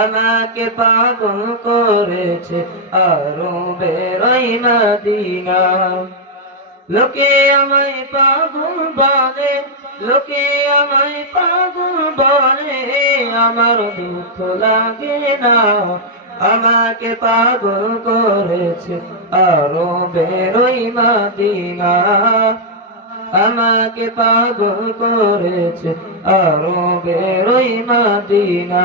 আমাকে পাগল করেছে আরও বেরোই মাদিনা। লোকে আমায় পাগল বলে, লোকে আমায় পাগল বলে, আমার দুঃখ লাগে না। আমাকে পাগল করেছে আরও বেরোই মাদিনা। আমাকে পাগল করেছে আরও বেরোই মাদিনা।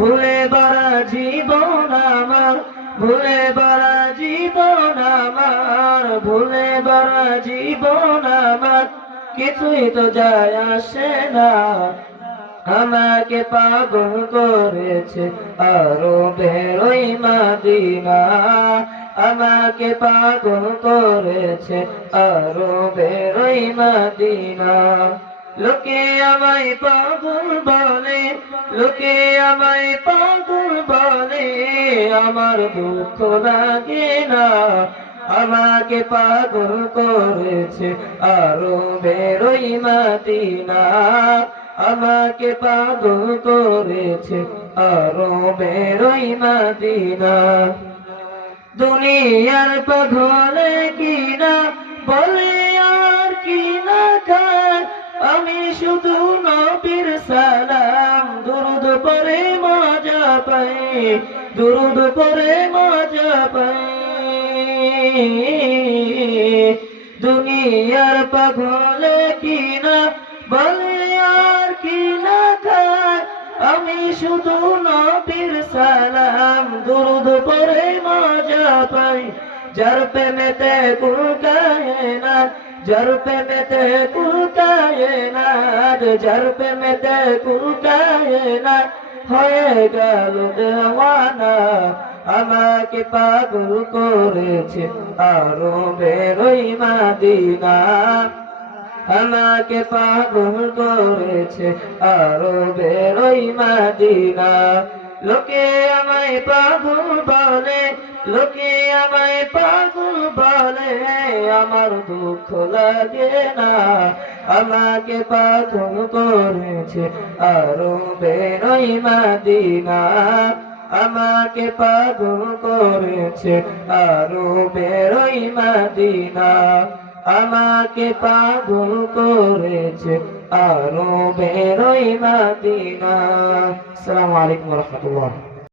ভুলে বারা জীবন আমার, ভুলে বারা জীবন আমার, ভুলে বারা জীবন আমার। কিছুই তো যায় আসে না, আমাকে পাগল করেছে আরও বেরোই মাদিনা। আমাকে পাগল করেছে আরও বেরোই মাদিনা। লোকে আমায় পাগল বলে, লোকে আমায় পাগল বলে। আমার দুঃখ লাগে না, আমাকে পাগল করেছে আরও বেরোই মাদিনা আমাকে পাগল করেছে আরও বেরোই মাদিনা দুনিয়ার পাগলে কিনা বলে পরে মজা পাই, দুরুদ পরে মজা পাই। দুনিয়ার পাগলে কিনা বলে আর কিনা খায়? আমি শুধু নবীর সালাম, দুরুদ পরে মজা পাই। যার প্রেমেতে কুলকায় না যার প্রেমেতে কুলকায় না যার প্রেমেতে কুলকায় না হয়ে গেল দেওয়ানা আমাকে পাগল করেছে আরও বেরোই মাদিনা আমাকে পাগল করেছে আরও বেরোই মাদিনা লোকে আমায় পাগল বলে লোকে আমায় পাগল বলে, আমার দুঃখ লাগে না। আমাকে পাগল করেছে আরও বেরোই মাদিনা। আমাকে পাগল করেছে আরও বেরোই মাদিনা। আমাকে পাগল করেছে আরও বেরোই মাদিনা। আসসালামু আলাইকুম রহমতুল্লাহ।